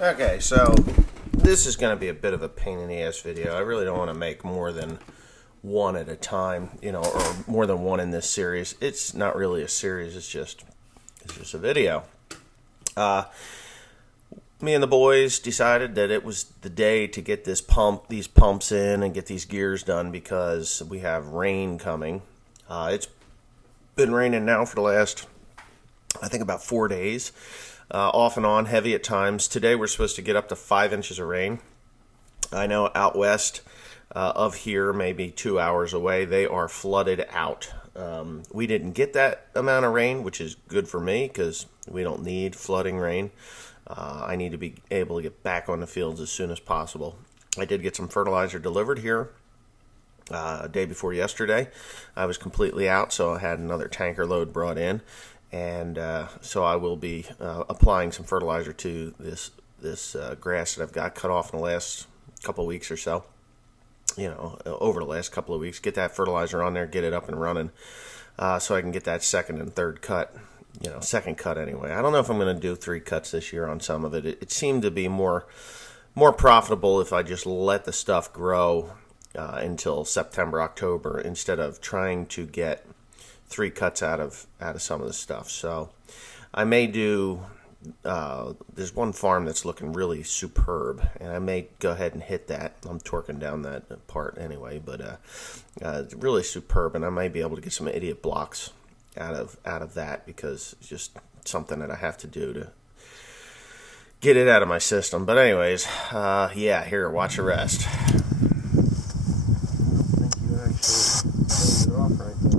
Okay, so this is going to be a bit of a pain in the ass video. I really don't want to make more than one at a time, or more than one in this series. It's not really a series, it's just a video. Me and the boys decided that it was the day to get these pumps in and get these gears done because we have rain coming. It's been raining now for the last, I think, about 4 days. Off and on, heavy at times. Today we're supposed to get up to 5 inches of rain. I know out west of here, maybe 2 hours away, they are flooded out. We didn't get that amount of rain, which is good for me because we don't need flooding rain. I need to be able to get back on the fields as soon as possible. I did get some fertilizer delivered here day before yesterday. I was completely out, so I had another tanker load brought in. And so I will be applying some fertilizer to this grass that I've got cut off in the last couple of weeks or so. Over the last couple of weeks, get that fertilizer on there, get it up and running, so I can get that second and third cut. Second cut anyway. I don't know if I'm going to do 3 cuts this year on some of it. It seemed to be more profitable if I just let the stuff grow until September, October, instead of trying to get 3 cuts out of some of the stuff. So I may do, there's one farm that's looking really superb, and I may go ahead and hit that. I'm torquing down that part anyway, but it's really superb, and I may be able to get some idiot blocks out of that because it's just something that I have to do to get it out of my system. But anyways, yeah, here, watch the rest. I don't think you actually closed it off right there.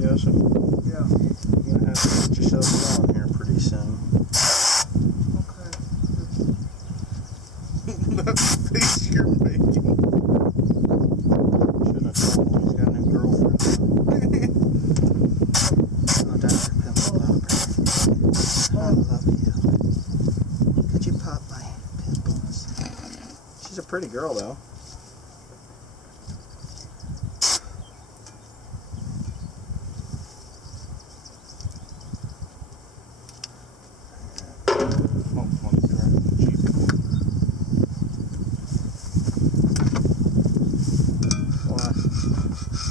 Joseph? Yeah. You're going to have to get yourself going here pretty soon. Okay. That's the face you're making. Should have told him he's got a new girlfriend. Oh, Dr. Pimple Popper. I love you. Could you pop my pimples? She's a pretty girl, though.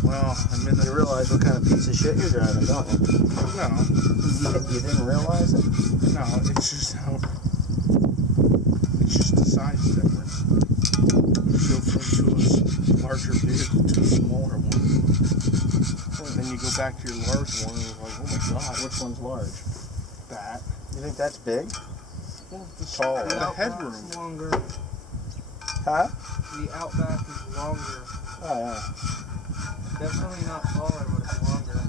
Well, you realize what kind of piece of shit you're driving, don't you? No. You didn't realize it? No, it's just the size difference. You go from to a larger vehicle to a smaller one. And then you go back to your large one and you're like, oh my god. Which one's large? That. You think that's big? Well, Tall. the headroom. Longer. Huh? The Outback is longer. Oh, yeah. Definitely not taller, but it's longer.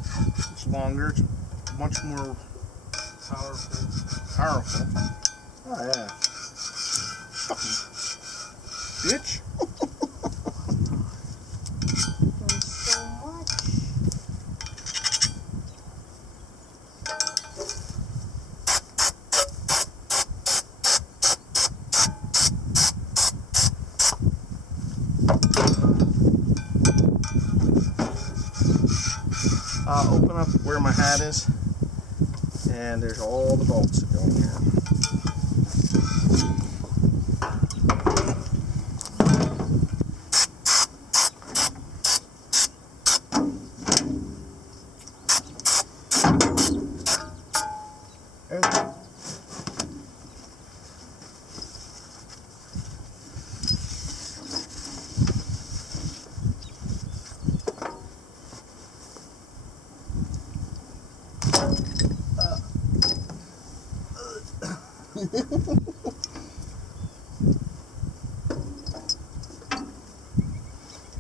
It's longer. It's much more Powerful. powerful. Oh, yeah. Bitch. There's so much. Open up where my hat is, and there's all the bolts that go in here.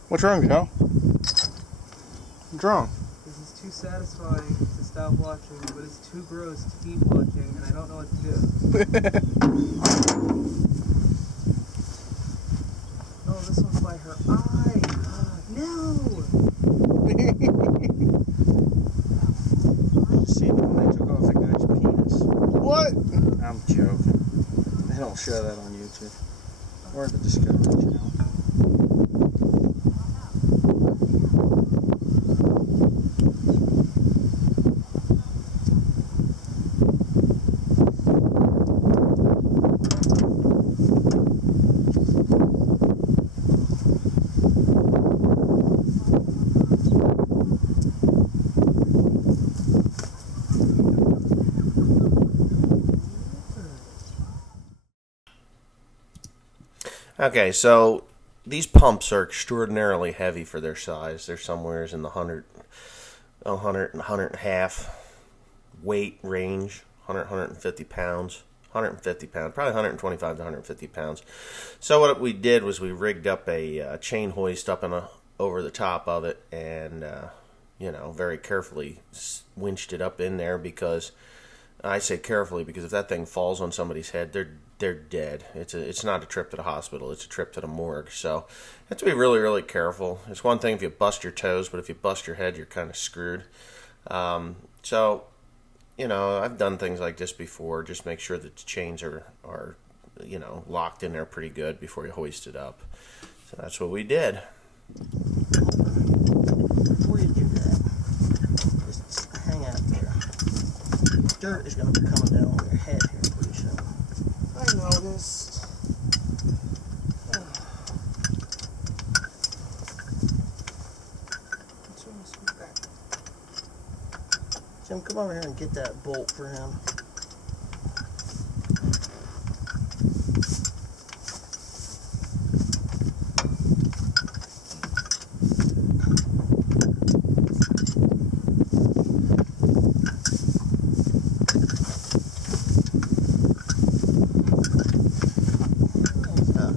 What's wrong, Joe? What's wrong? This is too satisfying to stop watching, but it's too gross to keep watching, and I don't know what to do. Oh, this one's by her eye. No! See when they took off the guy's penis. What? I'm joking. They don't show that on YouTube. Or the Discovery Channel. Okay, so these pumps are extraordinarily heavy for their size. They're somewhere in the 100 and a half weight range, 150 pounds. 150 pounds, probably 125 to 150 pounds. So what we did was we rigged up a chain hoist up over the top of it, and very carefully winched it up in there, because I say carefully because if that thing falls on somebody's head, they're dead. It's not a trip to the hospital, it's a trip to the morgue. So you have to be really, really careful. It's one thing if you bust your toes, but if you bust your head, you're kind of screwed. So I've done things like this before. Just make sure that the chains are locked in there pretty good before you hoist it up. So that's what we did. Before you do that, just hang out there. Dirt is going to be coming down on your head here pretty soon. I noticed. Jim, come over here and get that bolt for him.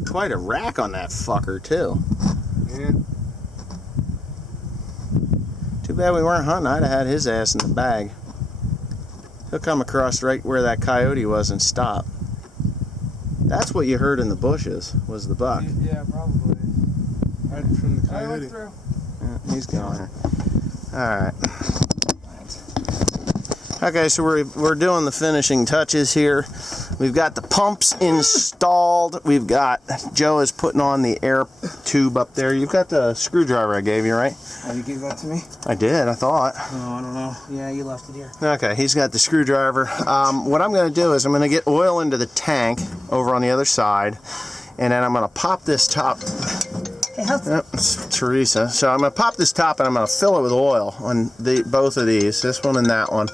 Quite a rack on that fucker, too. Yeah. Too bad we weren't hunting. I'd have had his ass in the bag. He'll come across right where that coyote was and stop. That's what you heard in the bushes, was the buck. Yeah, probably. Right from the I coyote. went through. Yeah, he's gone. Alright. Okay, so we're doing the finishing touches here. We've got the pumps installed. We've got, Joe is putting on the air tube up there. You've got the screwdriver I gave you, right? Oh, you gave that to me? I did, I thought. Oh, I don't know. Yeah, you left it here. Okay, he's got the screwdriver. What I'm going to do is I'm going to get oil into the tank over on the other side, and then I'm going to pop this top. Hey, yep, it's Teresa. So I'm going to pop this top and I'm going to fill it with oil on both of these, this one and that one.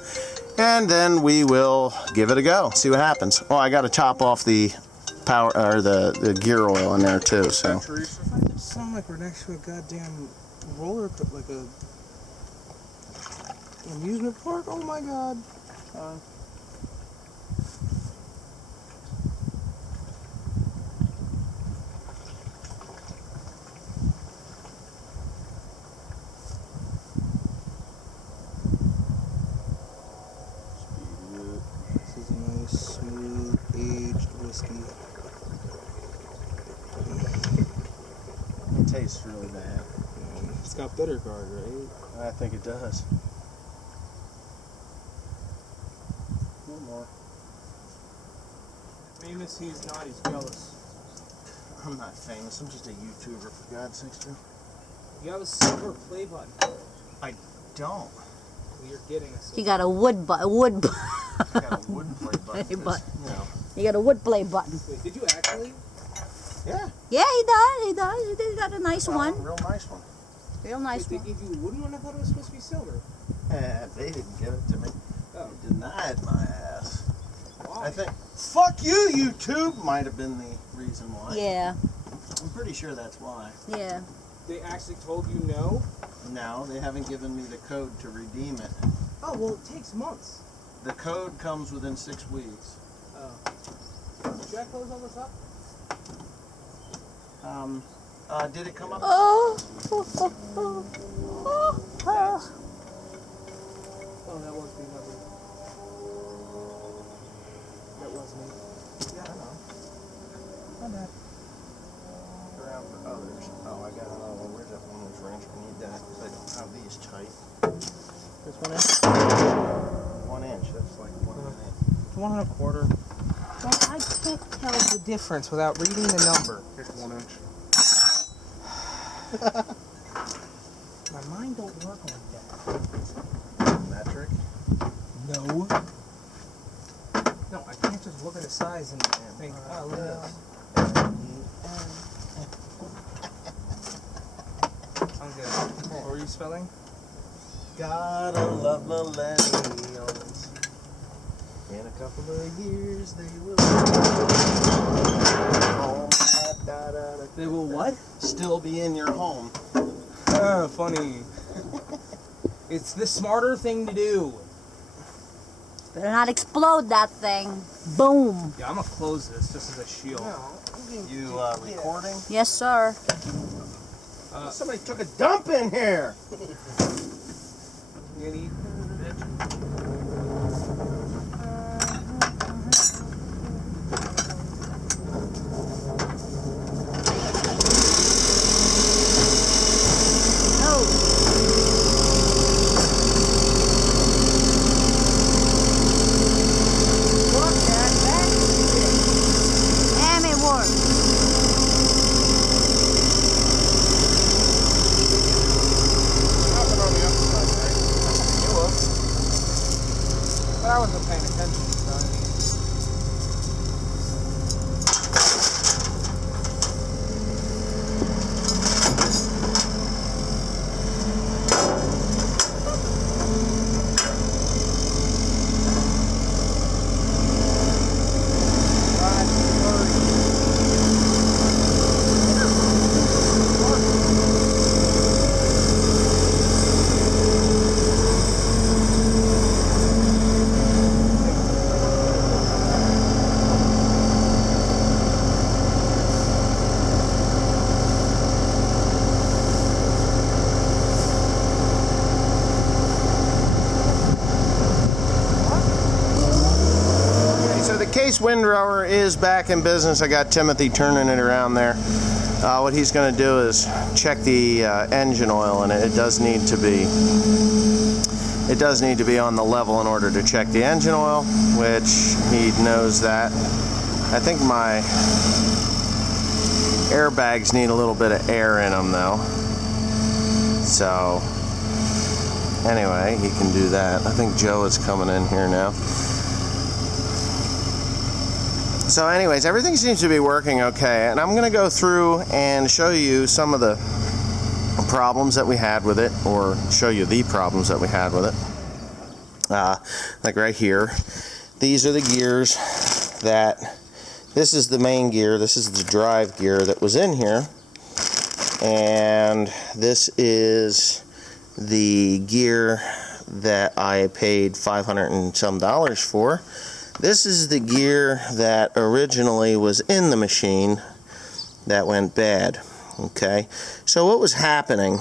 And then we will give it a go, see what happens. Oh, I got to top off the power or the gear oil in there too. So. It sounds like we're next to a goddamn roller, like a amusement park. Oh my god. This is a nice, smooth, aged whiskey. It tastes really bad. It's got bitter guard, right? I think it does. No more. Famous he's not, he's jealous. I'm not famous. I'm just a YouTuber, for God's sakes, Joe. You have a silver play button. I don't. Well, you're getting a silver. You got a wood I got a wooden play button. Play button. You know. You got a wood play button. Wait, did you actually? Yeah. Yeah, he does. He does. He got a nice Well, one. Real nice one. Real nice Wait, one. they gave you a wooden one? I thought it was supposed to be silver. They didn't give it to me. Oh. They denied my ass. Wow. I think, fuck you, YouTube, might have been the reason why. Yeah. I'm pretty sure that's why. Yeah. They actually told you no? No, they haven't given me the code to redeem it. Oh, well, it takes months. The code comes within 6 weeks. Oh. Should I close all this up? Did it come up? Oh. Oh, that was me, Hubbard. That was me. Yeah, I know. My bad. Around for others. This 1 inch? 1 inch. That's like 1 1 1/4. Well, I can't tell the difference without reading the number. Here's 1 inch. My mind don't work like that. Metric. No. No, I can't just look at a size and think, oh, look at this. I'm good. What were you spelling? Gotta love millennials. In a couple of years they will home. They will what? Still be in your home. Oh, funny. It's the smarter thing to do. Better not explode that thing. Boom. Yeah, I'm gonna close this just as a shield. You recording? Yes, sir. Somebody took a dump in here. You gonna eat, bitch? But I wasn't paying attention, so I mean. Case windrower is back in business. I got Timothy turning it around there. What he's going to do is check the engine oil in it. It does need to be on the level in order to check the engine oil, which he knows that. I think my airbags need a little bit of air in them though. So anyway, he can do that. I think Joe is coming in here now. So anyways, everything seems to be working okay, and I'm going to go through and show you some of the problems that we had with it, or show you the problems that we had with it. Like right here, these are the gears this is the main gear, this is the drive gear that was in here, and this is the gear that I paid $500 and some for. This is the gear that originally was in the machine that went bad. Okay, so what was happening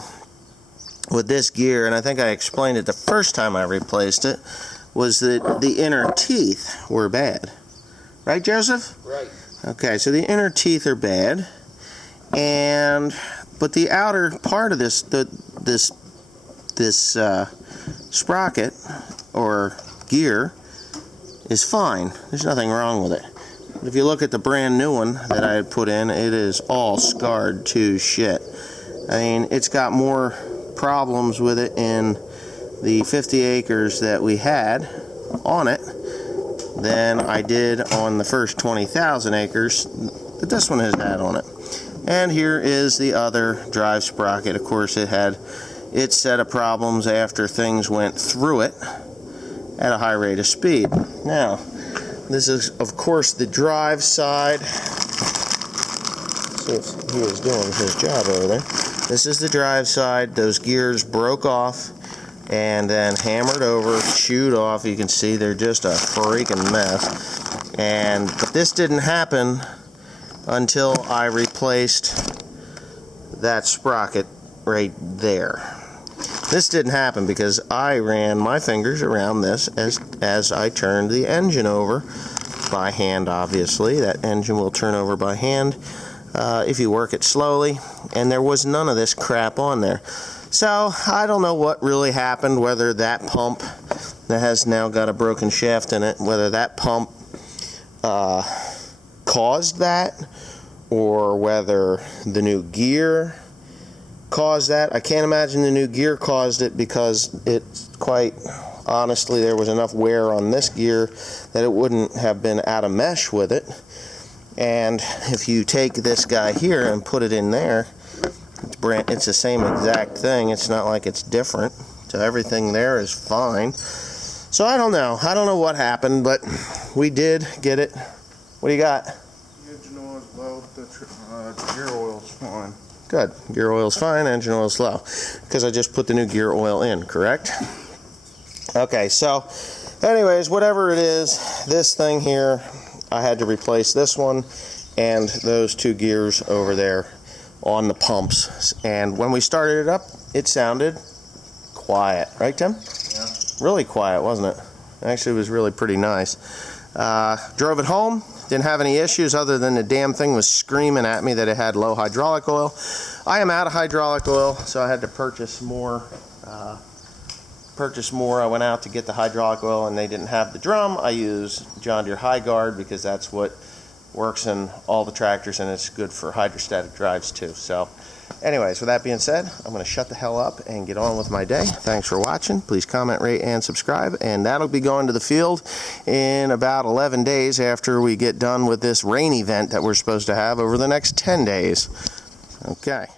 with this gear, and I think I explained it the first time I replaced it, was that the inner teeth were bad. Right, Joseph? Right. Okay, so the inner teeth are bad, but the outer part of this sprocket or gear is fine. There's nothing wrong with it. If you look at the brand new one that I had put in, it is all scarred to shit. I mean, it's got more problems with it in the 50 acres that we had on it than I did on the first 20,000 acres that this one has had on it. And here is the other drive sprocket. Of course, it had its set of problems after things went through it at a high rate of speed. Now, this is of course the drive side. See if he is doing his job over there. This is the drive side. Those gears broke off and then hammered over, chewed off. You can see they're just a freaking mess. But this didn't happen until I replaced that sprocket right there. This didn't happen because I ran my fingers around this as I turned the engine over by hand, obviously. That engine will turn over by hand if you work it slowly, and there was none of this crap on there. So I don't know what really happened, whether that pump that has now got a broken shaft in it, whether that pump caused that, or whether the new gear caused that. I can't imagine the new gear caused it, because it's quite honestly, there was enough wear on this gear that it wouldn't have been out of mesh with it. And if you take this guy here and put it in there, it's the same exact thing. It's not like it's different. So everything there is fine. So I don't know what happened, but we did get it. What do you got? The engine oil's low, the gear oil's fine. Good. Gear oil's fine, engine oil's low. Because I just put the new gear oil in, correct? Okay, so anyways, whatever it is, this thing here, I had to replace this one and those two gears over there on the pumps. And when we started it up, it sounded quiet. Right, Tim? Yeah. Really quiet, wasn't it? Actually, it was really pretty nice. Drove it home. Didn't have any issues other than the damn thing was screaming at me that it had low hydraulic oil. I am out of hydraulic oil, so I had to purchase more. I went out to get the hydraulic oil, and they didn't have the drum. I use John Deere High Guard because that's what works in all the tractors, and it's good for hydrostatic drives too. So anyways, with that being said, I'm going to shut the hell up and get on with my day. Thanks for watching. Please comment, rate, and subscribe. And that'll be going to the field in about 11 days after we get done with this rain event that we're supposed to have over the next 10 days. Okay.